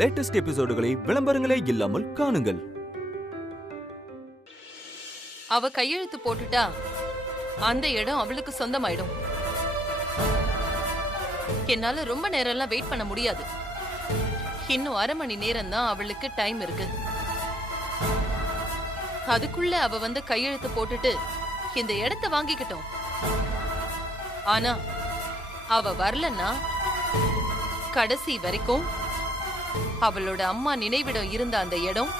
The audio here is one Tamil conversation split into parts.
லேட்டஸ்ட் எபிசோடுகளை விளம்பரங்களே இல்லாமல் காணுங்கள். அவ கையெழுத்து போட்டுட்டா அந்த இடம் அவளுக்கு சொந்தமாயிடும். என்னால ரொம்ப நேரம்லாம் வெயிட் பண்ண முடியாது. இன்னும் 1/2 மணி நேரம் தான் அவளுக்கு டைம் இருக்கு. அதுக்குள்ள அவ வந்து கையெழுத்து போட்டுட்டு இந்த இடத்த வாங்கிக்கிட்டோம். ஆனா அவ வரலன்னா கடைசி வரைக்கும் அவளோட அம்மா நினைவிடம் இருந்த அந்த இடம்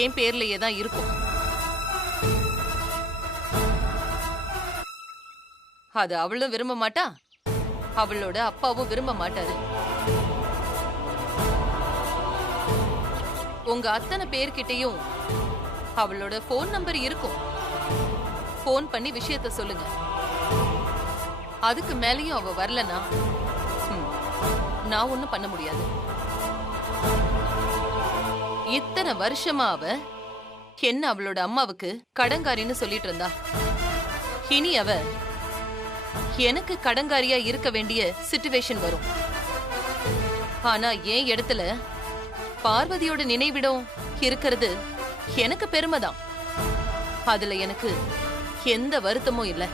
என் பேர்லயே தான் இருக்கும். அது அவளும் விரும்ப மாட்டா, அவளோட அப்பாவும் விரும்ப மாட்டாரு. உங்க அத்தனை பேர்கிட்டயும் அவளோட போன் நம்பர் இருக்கும். போன் பண்ணி விஷயத்த சொல்லுங்க. அதுக்கு மேலயும் அவ வரலனா நான் ஒண்ணும் பண்ண முடியாது. இத்தனை வருஷமா அவ என்ன அவளோட அம்மாவுக்கு கடங்காரின்னு சொல்லிட்டு இருந்தா. இனி அவ எனக்கு கடங்காரியா இருக்க வேண்டிய சிச்சுவேஷன் வரும். ஆனா என் இடத்துல பார்வதியோட நினைவிடம் இருக்கிறது எனக்கு பெருமைதான். அதுல எனக்கு எந்த வருத்தமும் இல்லை.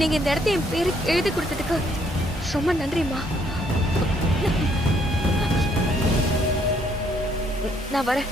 நீங்க இந்த இடத்த என் பேரு எழுதி கொடுத்ததுக்கு ரொம்ப நன்றிம்மா. நான் வரேன்.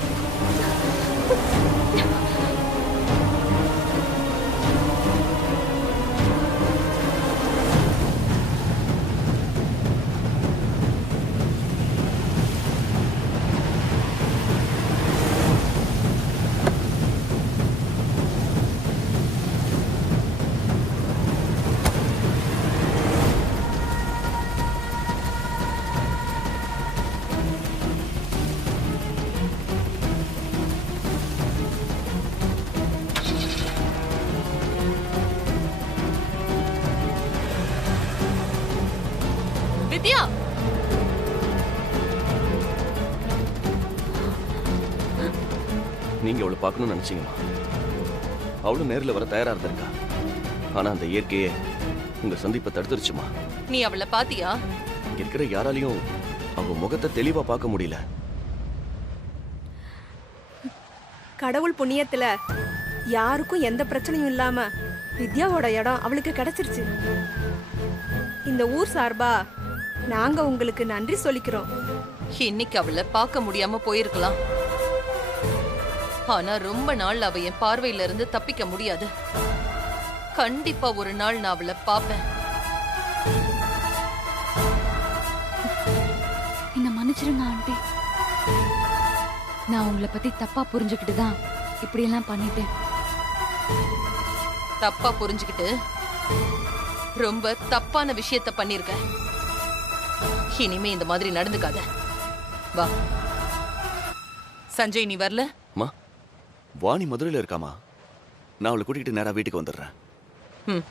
வித்யா, நீங்க அவளை பார்க்கணும்னு நினைச்சீங்கம்மா. அவளும் நேர்ல வர தயாரா இருந்திருக்கா. ஆனா அந்த இயற்கையே உங்க சந்திப்பை தடுத்துருச்சுமா. நீ அவளை பாத்தியா? இங்க இருக்கிற யாராலையும் அவ முகத்தை தெளிவா பார்க்க முடியல. கடவுள் புண்ணியத்துல யாருக்கும் எந்த பிரச்சனையும் இல்லாம வித்யாவோட இடம் அவளுக்கு கிடைச்சிருச்சு. இந்த ஊர் சார்பா நாங்க உங்களுக்கு நன்றி சொல்லிக்கிறோம். இன்னைக்கு அவளை பார்க்க முடியாம போயிருக்கலாம். ஆனா ரொம்ப நாள் அவ என் பார்வையில இருந்து தப்பிக்க முடியாது. கண்டிப்பா ஒரு நாள் நான் அவளை பாப்பேன். என்ன மன்னிச்சிருங்க ஆண்டி. நான் உங்களை பத்தி தப்பா புரிஞ்சுக்கிட்டு தான் இப்படி எல்லாம் பண்ணிட்டேன். தப்பா புரிஞ்சுக்கிட்டு ரொம்ப தப்பான விஷயத்த பண்ணிருக்க. இனிமே இந்த மாதிரி நடந்துக்காத. வா. சஞ்சய், நீ வரல? அம்மா, வாணி மதுரையில இருக்காமா. நான் அவளை கூட்டிகிட்டு நேரா வீட்டுக்கு வந்துடுறேன். ம்.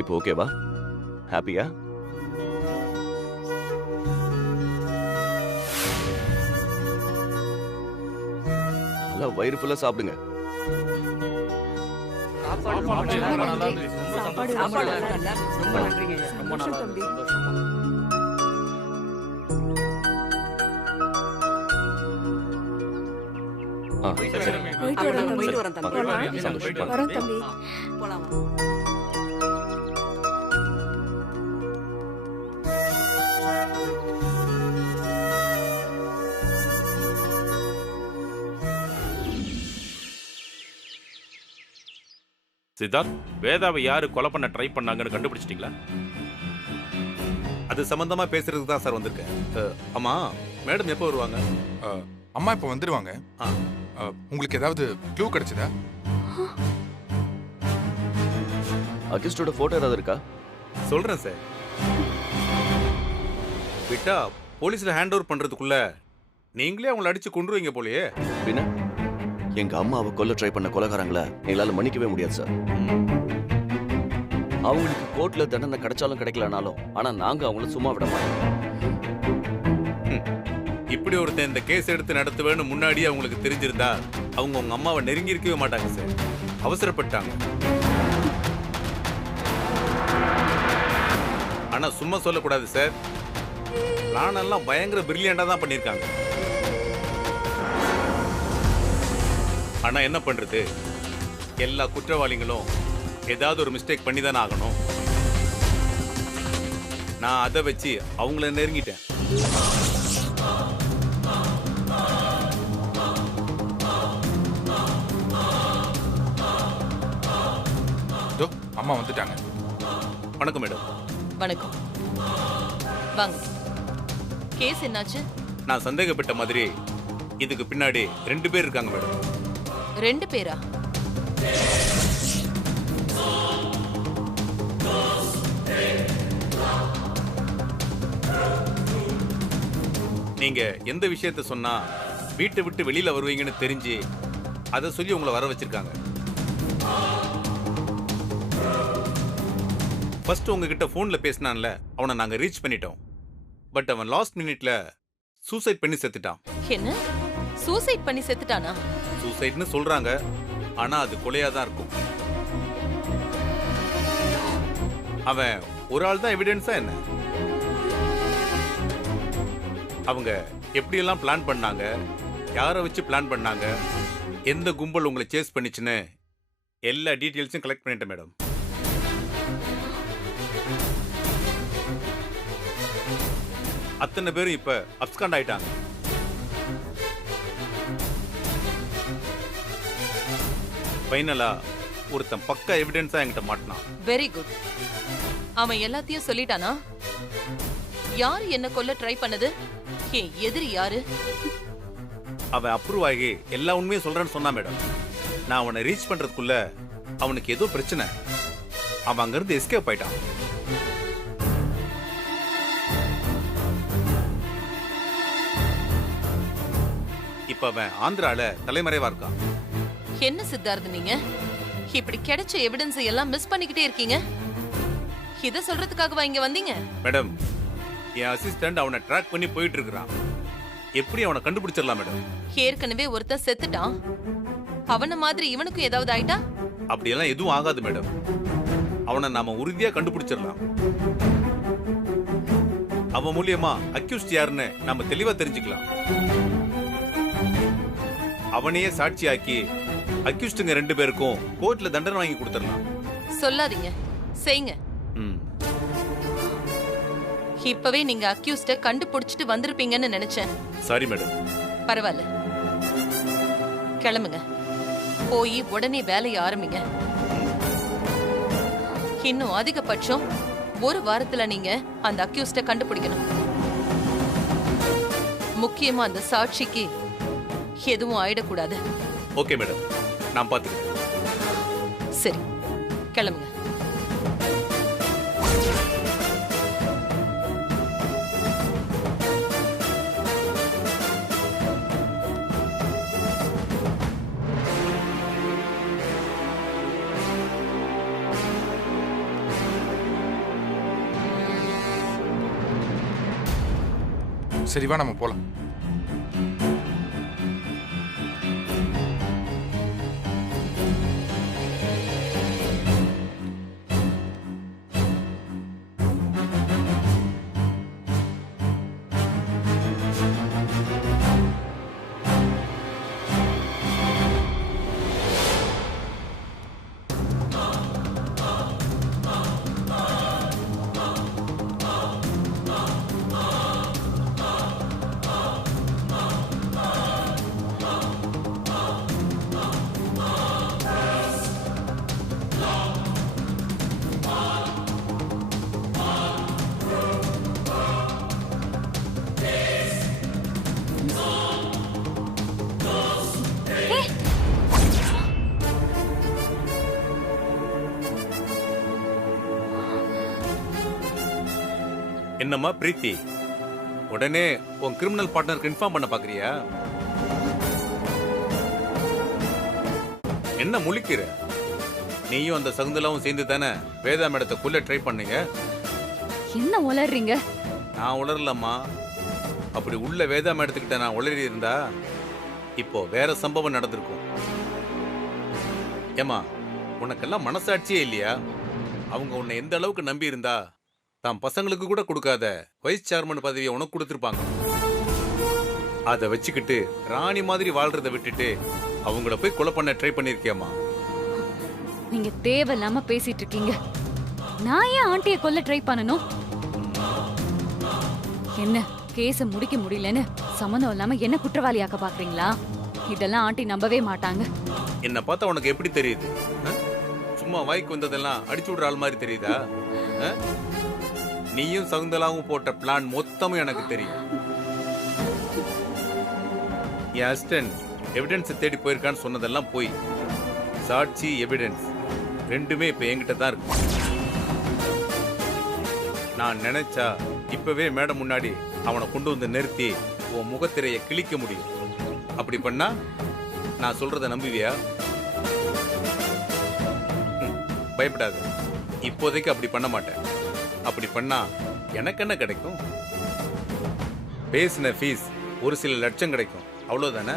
இப்போ ஓகேவா? ஹாப்பியா? நல்லா வயிறு ஃபுல்லா சாப்பிடுங்க. சரி சரி. போயிட்டு வரோம் தம்பி. சந்தோஷம். வரோம் தம்பி. சித்தார்த், வேதாவை யாரு கொலை பண்ண ட்ரை பண்ணாங்கன்னு கண்டுபிடிச்சிட்டீங்களா? அது சம்பந்தமா பேசுறதுக்கு தான் சார் வந்திருக்கேன். ஆமா, மேடம் எப்போ வருவாங்க? அம்மா இப்போ வந்துடுவாங்க. உங்களுக்கு ஏதாவது க்ளூ கிடைச்சதா? அகிஸ்டோட போட்டோ ஏதாவது இருக்கா? சொல்றேன் சார். விட்டா போலீஸ்ல ஹேண்ட் ஓவர் பண்றதுக்குள்ள நீங்களே அவங்கள அடிச்சு கொன்றுவீங்க போலயே. பின்ன எங்க அம்மாவை கொல்ல ட்ரை பண்ண கொலைகாரங்கள எங்களால மன்னிக்கவே முடியாது சார். அவங்களுக்கு கோர்ட்ல தண்டனை கிடைச்சாலும் கிடைக்கலனாலும் ஆனா நாங்க அவங்கள சும்மா விட மாட்டோம். இப்படி ஒருத்தன் இந்த கேஸ் எடுத்து நடத்துவேன்னு முன்னாடியே அவங்களுக்கு தெரிஞ்சிருந்தா அவங்க உங்க அம்மாவை நெருங்கி இருக்கவே மாட்டாங்க சார். அவசரப்பட்டாங்க. ஆனா சும்மா சொல்லக்கூடாது சார். பிளான் எல்லாம் பயங்கர பிரில்லியண்டா தான் பண்ணிருக்காங்க. ஆனா என்ன பண்றது, எல்லா குற்றவாளிகளும் ஏதாவது ஒரு மிஸ்டேக் பண்ணி தானே ஆகணும். நான் அதை வச்சு அவங்கள நெருங்கிட்டேன். அம்மா வந்துட்டாங்க. வணக்கம் மேடம். வணக்கம். வாங்க. கேஸ் என்னாச்சு? நான் சந்தேகப்பட்ட மாதிரி இதுக்கு பின்னாடி 2 பேர் இருக்காங்க மேடம். 2 பேரா? நீங்க எந்த விஷயத்த சொன்னா வீட்டை விட்டு வெளியில வருவீங்கன்னு தெரிஞ்சு அதை சொல்லி உங்களை வர வச்சிருக்காங்க. ஃபர்ஸ்ட் உங்ககிட்ட போன்ல பேசினான்ல, அவனை நாங்க ரீச் பண்ணிட்டோம். பட் அவன் லாஸ்ட் மினிட்ல சூசைட் பண்ணி செத்துட்டான். என்ன? சூசைட் பண்ணி செத்துட்டானா? சூசைட்னு சொல்றாங்க, ஆனா அது கொலையா தான் இருக்கும். அவன் ஒரு ஆள் தான் எவிடன்ஸா என்ன? அவங்க எப்படியெல்லாம் பிளான் பண்ணாங்க, யாரை வச்சு பிளான் பண்ணாங்க, எந்த கும்பல் உங்களை சேஸ் பண்ணிச்சுன்னு எல்லா டீட்டெயில்ஸும் கலெக்ட் பண்ணிட்டேன் மேடம். அத்தனை பேரும் இப்ப அப்ஸ்காண்ட் ஆயிட்டாங்க. ஃபைனலா ஒருத்தன் பக்கா எவிடன்ஸா என்கிட்ட மாட்டினான். Very good. அவன் எல்லாத்தையும் சொல்லிட்டானா? யாரு என்ன கொல்ல ட்ரை பண்ணது? என் எதிரி யாரு? அவன் அப்ரூவ் ஆகி எல்லா உண்மையும் சொல்றேன்னு சொன்னான் மேடம். நான் அவனை ரீச் பண்றதுக்குள்ள அவனுக்கு ஏதோ பிரச்சனை. அவன் அங்கிருந்து எஸ்கேப் ஆயிட்டான். இப்ப அவன் ஆந்திரால தலைமறைவா இருக்கான். என்ன சித்தார்த் நீங்க இப்படி கிடைச்ச எவிடன்ஸ் எல்லாம் மிஸ் பண்ணிக்கிட்டே இருக்கீங்க? இத சொல்றதுக்காகவா இங்க வந்தீங்க? மேடம், என் அசிஸ்டன்ட் அவனை ட்ராக் பண்ணி போயிட்டு இருக்கிறான். எப்படி அவனை கண்டுபிடிச்சிடலாம் மேடம்? ஏற்கனவே ஒருத்தன் செத்துட்டான். அவன மாதிரி இவனுக்கும் ஏதாவது ஆயிட்டா? அப்படியெல்லாம் எதுவும் ஆகாது மேடம். அவனை நாம உறுதியா கண்டுபிடிச்சிடலாம். அவன் மூலியமா அக்யூஸ்ட் யாருன்னு நாம தெளிவா தெரிஞ்சுக்கலாம். அவனையே சாட்சியாக்கி அக்யூஸ்டுங்க 2 பேருக்கும் கோர்ட்ல தண்டனை வாங்கி கொடுத்துடலாம். சொல்லாதீங்க, செய்யுங்க. இப்பவே நீங்க அக்யூஸ்ட கண்டுபிடிச்சிட்டு வந்திருப்பீங்கன்னு நினைச்சேன். Sorry madam. பரவாயில்ல, கிளம்புங்க. போய் உடனே வேலையை ஆரம்பிங்க. இன்னும் அதிகபட்சம் 1 வாரத்துல நீங்க அந்த அக்யூஸ்ட கண்டுபிடிக்கணும். முக்கியமா அந்த சாட்சிக்கு எதுவும் ஆயிடக்கூடாது. ஓகே மேடம், நான் பாத்துக்கிறேன். சரி, கிளம்புங்க. சரி வா நம்ம போலாம். என்னம்மா பிரீத்தி, உடனே உன் கிரிமினல் பார்ட்னருக்கு இன்ஃபார்ம் பண்ண பாக்குறியா? என்ன முழிக்கிற? நீயும் அந்த சகுந்தலாவும் சேர்ந்து தானே வேதா மேடத்தை கொல்ல ட்ரை பண்ணீங்க. என்ன உளறீங்க? நான் உளரலம்மா. அப்படி உள்ள வேதா மேடத்துக்கிட்ட நான் உளறி இருந்தா இப்போ வேற சம்பவம் நடந்திருக்கும். ஏமா, உனக்கெல்லாம் மனசாட்சியே இல்லையா? அவங்க உன்னை எந்த அளவுக்கு நம்பி இருந்தா தான் பசங்களுக்கு கூட கொடுக்காத வைஸ் சேர்மன் பதவியை உனக்கு கொடுத்துருப்பாங்க. அதை வச்சுக்கிட்டு ராணி மாதிரி வாழ்றதை விட்டுட்டு அவங்கள போய் கொலை பண்ண ட்ரை பண்ணிருக்கியம்மா. நீங்க தேவையில்லாம பேசிட்டு இருக்கீங்க. நான் ஏன் ஆண்டியை கொல்ல ட்ரை பண்ணணும்? என்ன கேஸ முடிக்க முடியலன்னு சம்மந்தம் இல்லாம என்ன குற்றவாளியாக்க பாக்குறீங்களா? இதெல்லாம் ஆண்டி நம்பவே மாட்டாங்க. என்ன பார்த்தா உனக்கு எப்படி தெரியுது? சும்மா வாய்க்கு வந்ததெல்லாம் அடிச்சு விடுற ஆள் மாதிரி தெரியுதா? நீயும் சகுந்தலாவும் போட்ட பிளான் மொத்தமும் எனக்கு தெரியும். என் அசிஸ்டன்ட் எவிடன்ஸ் தேடி போயிருக்கான்னு சொன்னதெல்லாம் போய். சாட்சி எவிடன்ஸ் ரெண்டுமே இப்ப என்கிட்ட தான் இருக்கு. நான் நினைச்சா இப்பவே மேடம் முன்னாடி அவனை கொண்டு வந்து நிறுத்தி உன் முகத்திரையை கிழிக்க முடியும். அப்படி பண்ணா நான் சொல்றத நம்புவியா? பயப்படாது, இப்போதைக்கு அப்படி பண்ண மாட்டேன். அப்படி பண்ணா எனக்கு என்ன கிடைக்கும்? பேசின ஃபீஸ் ஒரு சில லட்சம் கிடைக்கும், அவ்வளவுதானே?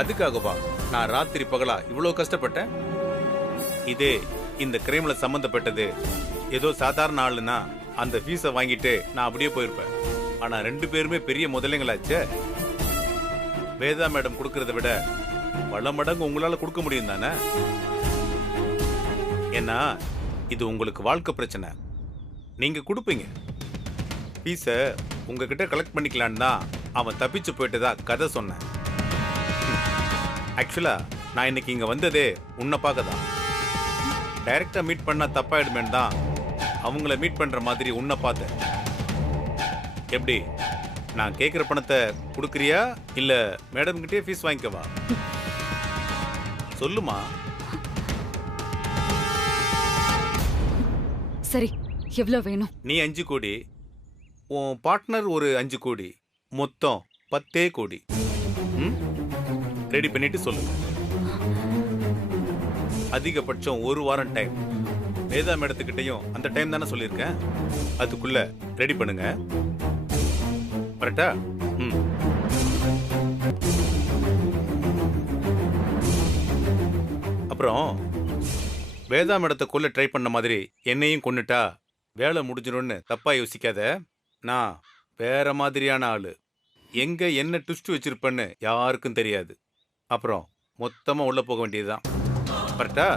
அதுக்காகவா நான் ராத்திரி பகலா இவ்வளவு கஷ்டப்பட்டேன்? இதே இந்த கிரைம்ல சம்பந்தப்பட்டது ஏதோ சாதாரண ஆளுனா அந்த ஃபீஸை வாங்கிட்டு நான் அப்படியே போயிருப்பேன். ஆனா 2 பேருமே பெரிய முதலைங்களாச்சே. வேதா மேடம் கொடுக்கறத விட பல மடங்கு உங்களால கொடுக்க முடியும் தானே? ஏன்னா இது உங்களுக்கு வாழ்க்கை பிரச்சனை. நீங்க கொடுப்பீங்க. ஃபீஸை உங்ககிட்ட கலெக்ட் பண்ணிக்கலான்னு தான் அவன் தப்பிச்சு போயிட்டதா கதை சொன்னேன். ஆக்சுவலா நான் இன்னைக்கு இங்க வந்ததே உன்னை பார்க்க தான். டைரக்டா மீட் பண்ணா தப்பாயிடுமேன்னு தான் அவங்கள மீட் பண்ற மாதிரி உன்னை பார்த்தேன். எப்படி, நான் கேட்குற பணத்தை கொடுக்குறியா இல்ல மேடம் கிட்டே ஃபீஸ் வாங்கிக்கவா? சொல்லுமா. சரி, எவ்வளவு வேணும்? நீ 5 கோடி, உன் பார்ட்னர் ஒரு 5 கோடி, மொத்தம் 10 கோடி. ரெடி பண்ணிட்டு சொல்லுங்க. அதிகபட்சம் 1 வாரம் டைம். வேதா மேடத்துக்கிட்டையும் அந்த டைம் தானே சொல்லியிருக்கேன். அதுக்குள்ள ரெடி பண்ணுங்க. கரெக்டா? அப்புறம் வேதா மேடத்தை கொல்ல ட்ரை பண்ண மாதிரி என்னையும் கொன்னுட்டா வேலை முடிஞ்சிடும்னு தப்பா யோசிக்காத. நான் வேற மாதிரியான ஆளு. எங்க என்ன ட்விஸ்ட் வச்சிருப்பேன்னு யாருக்கும் தெரியாது. அப்புறம் மொத்தமா உள்ள போக வேண்டியதுதான். கரெக்டா?